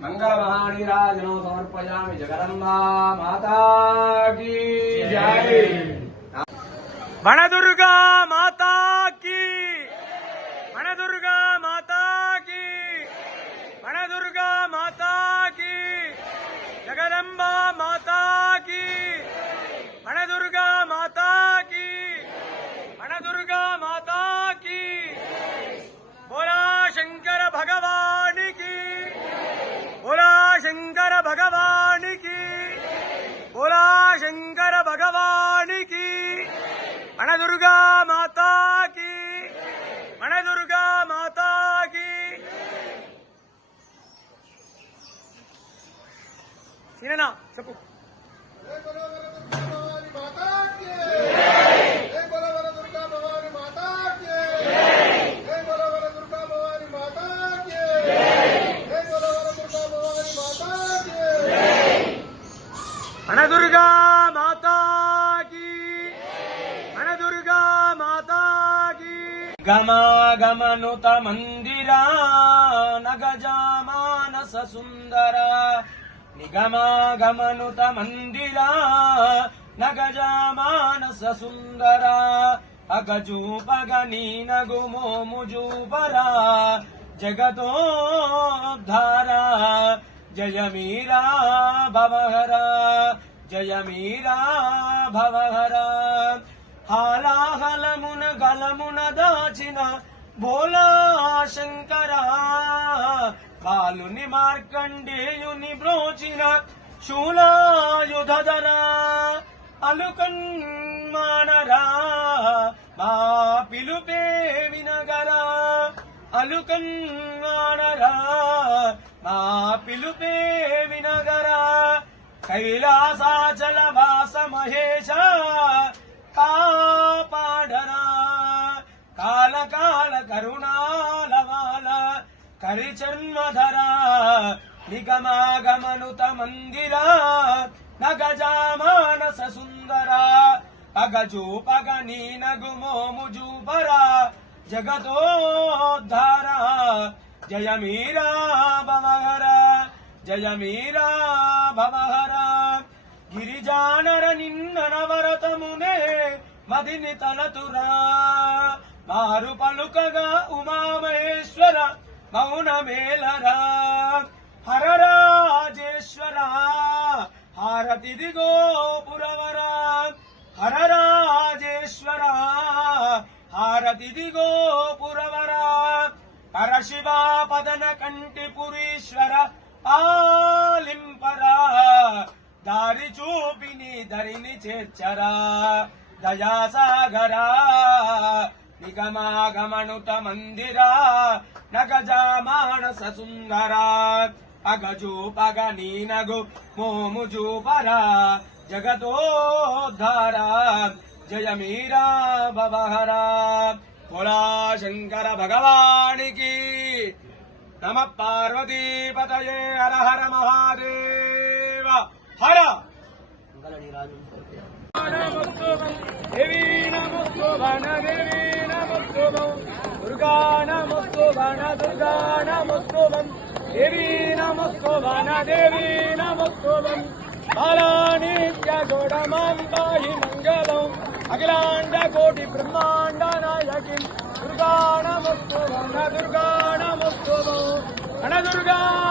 मंगल महानीराजनो समर्पयामि। जगदम्बा माता की जय। वनदुर्गा माता की, वनदुर्गा माता की, वनदुर्गा माता की, जगदम्बा माता की, वनदुर्गा माता की, वनदुर्गा माता की। बोला शंकर भगवान की, बोला शंकर भगवान की, बोला शंकर भगवान की। वनदुर्गा माता की, वनदुर्गा माता की। सीना చెప్పు। वनदुर्गा माता की, वनदुर्गा माता की। गमागमनुत मंदिरा नगजामानस सुंदरा, निगमागमनुत मंदिरा नगजामानस सुंदरा। अगजूपगनी नगुमो मुजूपरा, जगतोद्धारा। जय मीरा भवहरा, जय मीरा भवहरा। हालाहलमुन गलमुन दाचिन भोला शंकरा, बालुनि मार्कंडेयुनि ब्रोचिन शूलायुधधरा। अलुकन्मानरा मा पिलुपे विनगरा, अलुकन्मानरा मा पिलुपे विनगरा। कैलासाचल वास महेश कापाडरा, काल काल करुणालवाल करिचन्मधरा। निगमागमनुत मंदिरा नगजामानस सुंदरा, अगजूपगनी नगुमो मुजूबरा। जगतोद्धारा जय मीरा भवहरा, जय मीरा भवहरा। गिरिजानर निन्ननवरतमुने मदिनि तलतुरा, मारु पलुकगा उमामहेश्वर मौन मेलरा। हरराजेश्वर हारतिदिगो पुरवरा, हरराजेश्वर हारतिदिगो पुरवरा। परशिवा पदन कंटिपुरीश्वर आलिंपरा, दारि चूपिनि दरिनि चेर्चरा। दयासागरा निगमागमनुत मंदिरा नगजामानस सुंदरा। अगजूपगनी नगु मोमुजूपरा, जगतोद्धारा। जय मीरा भवहरा। बोला शंकर भगवान की। नमः पार्वती पतये। हर हर महादेव हर। देवी नमस्तुभ्यं, देवी नमस्तुभ्यं, दुर्गा नमस्तुभ्यं, दुर्गा नमस्तुभ्यं, देवी नमस्तुभ्यं, देवी नमस्तुभ्यं। बालानित्य गौडमां पाहि मंगलम्, अखिलांड कोटि ब्रह्मांड नायकीं दुर्गा नमस्तुभ्यं, दुर्गा नमस्तुभ्यं। वनदुर्गा